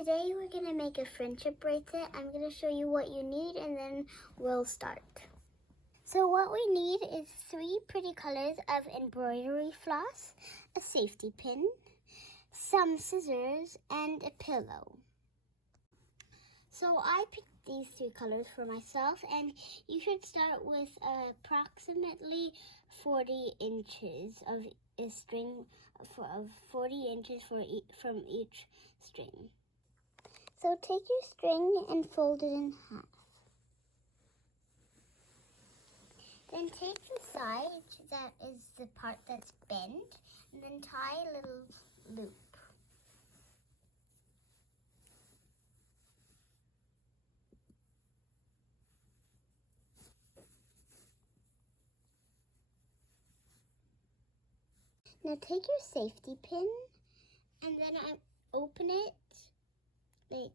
today we're going to make a friendship bracelet. I'm going to show you what you need and then we'll start. So what we need is 3 pretty colors of embroidery floss, a safety pin, some scissors, and a pillow. So I picked these 3 colors for myself, and you should start with approximately 40 inches of a string of 40 inches from each string. So take your string and fold it in half. Then take the side that is the part that's bent, and then tie a little loop. Now take your safety pin and then open it like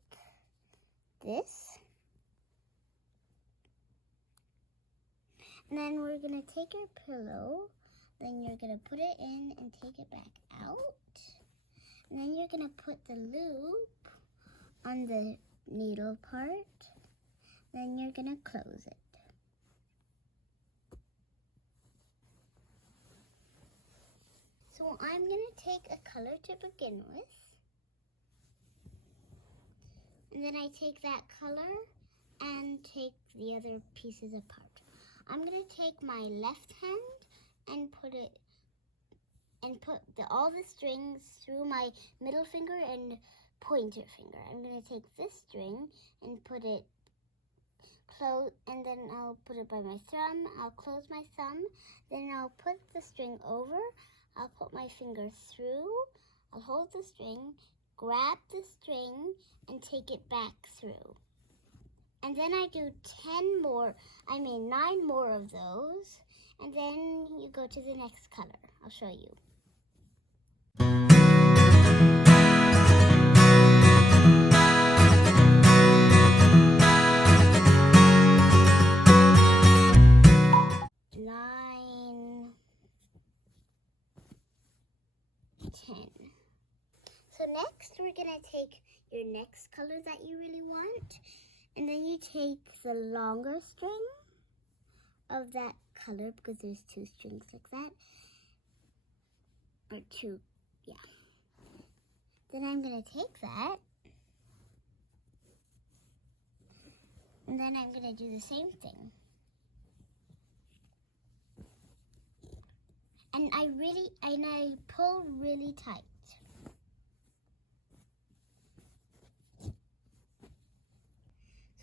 this. And then we're going to take your pillow, then you're going to put it in and take it back out. And then you're going to put the loop on the needle part. Then you're going to close it. So I'm going to take a color to begin with. And then I take that color and take the other pieces apart. I'm going to take my left hand and put all the strings through my middle finger and pointer finger. I'm going to take this string and put it close, and then I'll put it by my thumb. I'll close my thumb. Then I'll put the string over. I'll put my finger through. I'll hold the string, grab the string, and take it back through. And then I do 9 more of those. And then you go to the next color. I'll show you. Nine, 10. So next we're gonna take your next color that you really want. And then you take the longer string of that color, because there's 2 strings like that. Or 2, yeah. Then I'm going to take that. And then I'm going to do the same thing. And I pull really tight.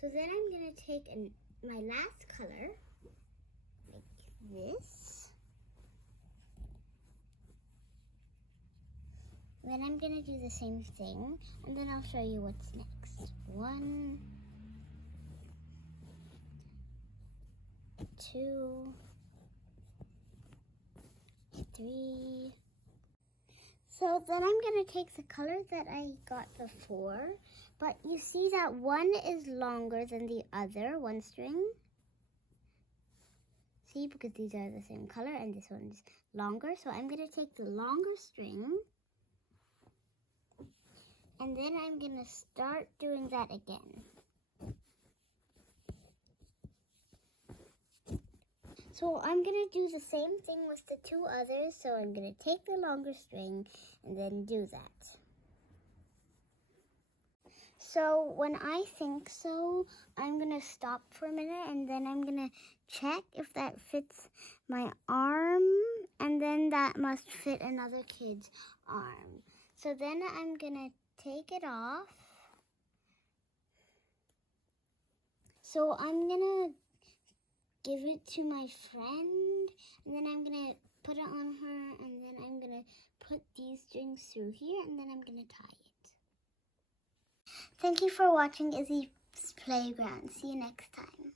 So then I'm going to take my last color, like this. Then I'm going to do the same thing, and then I'll show you what's next. 1, 2, 3. So then I'm going to take the color that I got before, but you see that one is longer than the other, one string. See, because these are the same color and this one's longer. So I'm going to take the longer string, and then I'm going to start doing that again. So I'm going to do the same thing with the 2 others. So I'm going to take the longer string and then do that. So when I think so, I'm going to stop for a minute, and then I'm going to check if that fits my arm, and then that must fit another kid's arm. So then I'm going to take it off. So I'm going to give it to my friend, and then I'm going to put it on her, and then I'm going to put these strings through here, and then I'm going to tie it. Thank you for watching Izzy's Playground. See you next time.